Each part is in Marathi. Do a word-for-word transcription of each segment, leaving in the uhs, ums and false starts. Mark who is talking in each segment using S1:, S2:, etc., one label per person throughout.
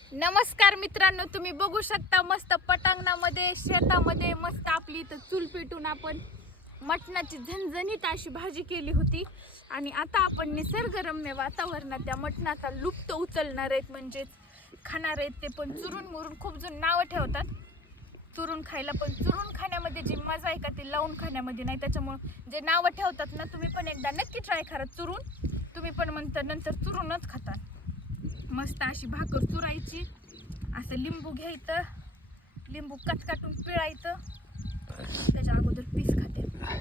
S1: नमस्कार मित्रांनो, तुम्ही बघू शकता मस्त पटांगणामध्ये शेतामध्ये मस्त आपली इथं चूल पेटून आपण मटणाची झणझणीत अशी भाजी केली होती. आणि आता आपण निसर्गरम्य वातावरणात त्या मटणाचा लुप्त उचलणार आहेत, म्हणजेच खाणार आहेत. ते पण चुरून मुरून. खूप जण नावं ठेवतात चुरून खायला, पण चुरून खाण्यामध्ये जी मजा आहे का ती लावून खाण्यामध्ये नाही. त्याच्यामुळे जे नावं ठेवतात ना, तुम्ही पण एकदा नक्की ट्राय करा चुरून. तुम्ही पण म्हणता नंतर चुरूनच खाता. मस्त अशी भाकर चुरायची, असं लिंबू घ्यायचं, लिंबू कच काटून पिळायचं, त्याच्या अगोदर पीस खाते.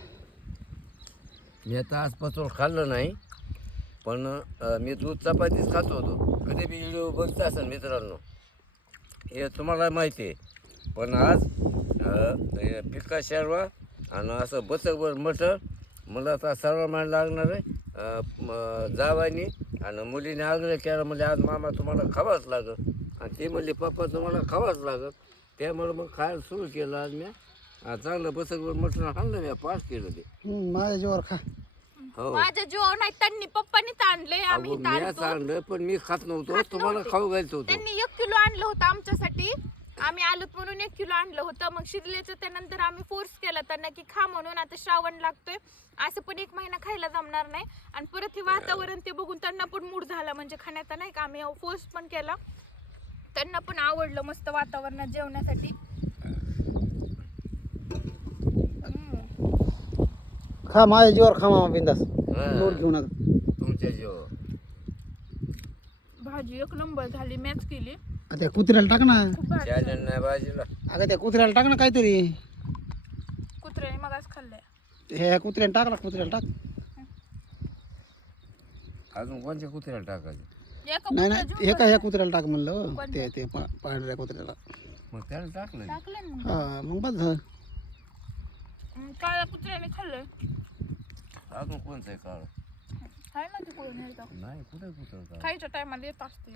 S2: मी आता आजपासून खाल्लं नाही, पण अ, मी दूध चपातीच खात होतो. कधी बी व्हिडिओ बघत असेल मित्रांनो, हे तुम्हाला माहिती आहे. पण आज अ, हे पिका शेरवा आणि असं बचकभर मटर मला आता सर्व मान लागणार आहे. अ, म- जावानी आणि मुलीने आग्रह केला, म्हणजे आज मामा तुम्हाला खावाच लागत, आणि ती म्हणली पप्पा तुम्हाला खावाच लागत. त्यामुळे मग खायला सुरू केलं. आज मी आज चांगलं बचकभर मटर खाल्लं, मी पास केलं ते.
S3: हम्म, माझ्या जीवावर खा.
S2: हो,
S1: माझ्या जीवावर नाही, त्यांनी पप्पानीच आणले. आम्ही
S2: अहो,
S1: इथं
S2: मी
S1: आलतो.
S2: आणलं पण मी खात नव्हतो,
S1: खात
S2: तुम्हाला
S1: नव्हते.
S2: खाऊ घालतो होतो.
S1: त्यांनी एक किलो आणलं होतं आमच्यासाठी. आम्ही आलोत म्हणून एक किलो आणलं होतं. मग शिजल्याचं त्यानंतर आम्ही फोर्स केला त्यांना की खा म्हणून. आता श्रावण लागतोय, असं पण एक महिना खायला जमणार नाही. आणि परत हे वातावरण ते बघून त्यांना पण मूड झाला म्हणजे खाण्याचा, नाही का. आम्ही फोर्स पण केला, त्यांना पण आवडलं मस्त वातावरणात जेवण्यासाठी.
S3: खा माझ्या जीवावर खा मामा बिंदास.
S2: हा,
S3: लोट घेऊ नका.
S2: तुमच्या जीव
S1: भाजी एक नंबर झाली, मॅच केली.
S3: आता त्या कुत्र्याला टाक ना.
S1: खूप भारी झाली.
S2: चॅनल नाही बाजूला.
S3: अगं त्या कुत्र्याला टाक ना काहीतरी.
S1: कुत्र्याने मगाच खाल्लंय.
S3: हे कुत्र्याला टाकला, कुत्र्याला टाक.
S2: अजून कोणत्या कुत्र्याला टाकायचं?
S1: एका
S3: नाही
S1: कुत्र्या
S3: नाही,
S1: जीव
S3: हे काय
S1: बसलाय.
S3: ह्या कुत्र्याला टाक म्हणलं हो.
S1: कोणत्या?
S3: ते ते पा- पांढऱ्या कुत्र्याला.
S2: मग त्याला टाकलं.
S1: टाकलंय ना मग.
S3: हा मग बस झालं.
S1: हम्म, काळ्या कुत्र्याने खाल्लंय.
S2: अजून कोणतं आहे काळ?
S1: हाय ना तिकडून येतं.
S2: नाही, कुठे कुठं काळ?
S1: खायच्या टायमाला येत असते.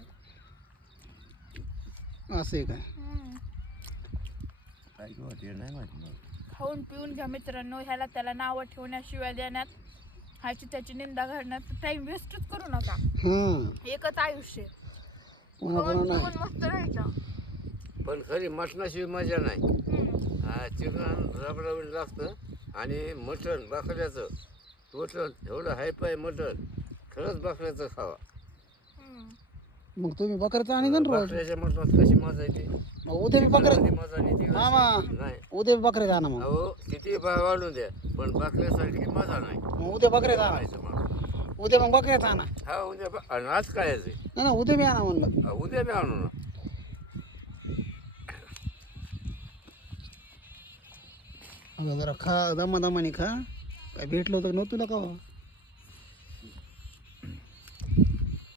S3: असं आहे काय.
S1: हम्म.
S2: काय किंवा ते नाही माहिती मला.
S1: खाऊन पिऊन घ्या मित्रांनो. ह्याला त्याला नावं ठेवण्यात, शिवाय देण्यात, ह्याची त्याची निंदा घालण्यात टाइम वेस्टच करू नका.
S3: हा
S1: एकच आयुष्य.
S3: पुन्हा
S1: खाऊन
S3: पुन्हा
S1: पिऊन मस्त राहायचं.
S2: पण खरी मटणाशिवाय मजा नाही.
S1: हम्म.
S2: हा, चिकन रबरबीत लागतं, आणि मटण बकऱ्याचं मटण एवढं हाय पाय मटण, खरंच बकऱ्याचं खावा.
S1: हम्म.
S3: मग तुम्ही बकऱ्याचं आणि ना रोज.
S2: बकऱ्याच्या मटणात कशी मजा येते?
S3: मग उद्या बी बकऱ्या.
S2: चिकनमध्ये मजा नाही ती कशी?
S3: मामा
S2: नाही.
S3: उद्या बी बकऱ्याचं आणा मग.
S2: अहो, किती भाव वाढून द्या, पण बकऱ्यासारखी मजा नाही.
S3: मग उद्या बकऱ्याचं आणा.
S2: खायचं मग.
S3: उद्या मग बकऱ्याचं आणा.
S2: हा, उद्या ब- आणि आज काय आहे?
S3: नाही ना, उद्या बी आणा म्हणलं.
S2: हा, उद्या बी आणू ना.
S3: अगं जरा खा, दमा दमाने खा. काय भेटलं होतं नव्हतं तुला का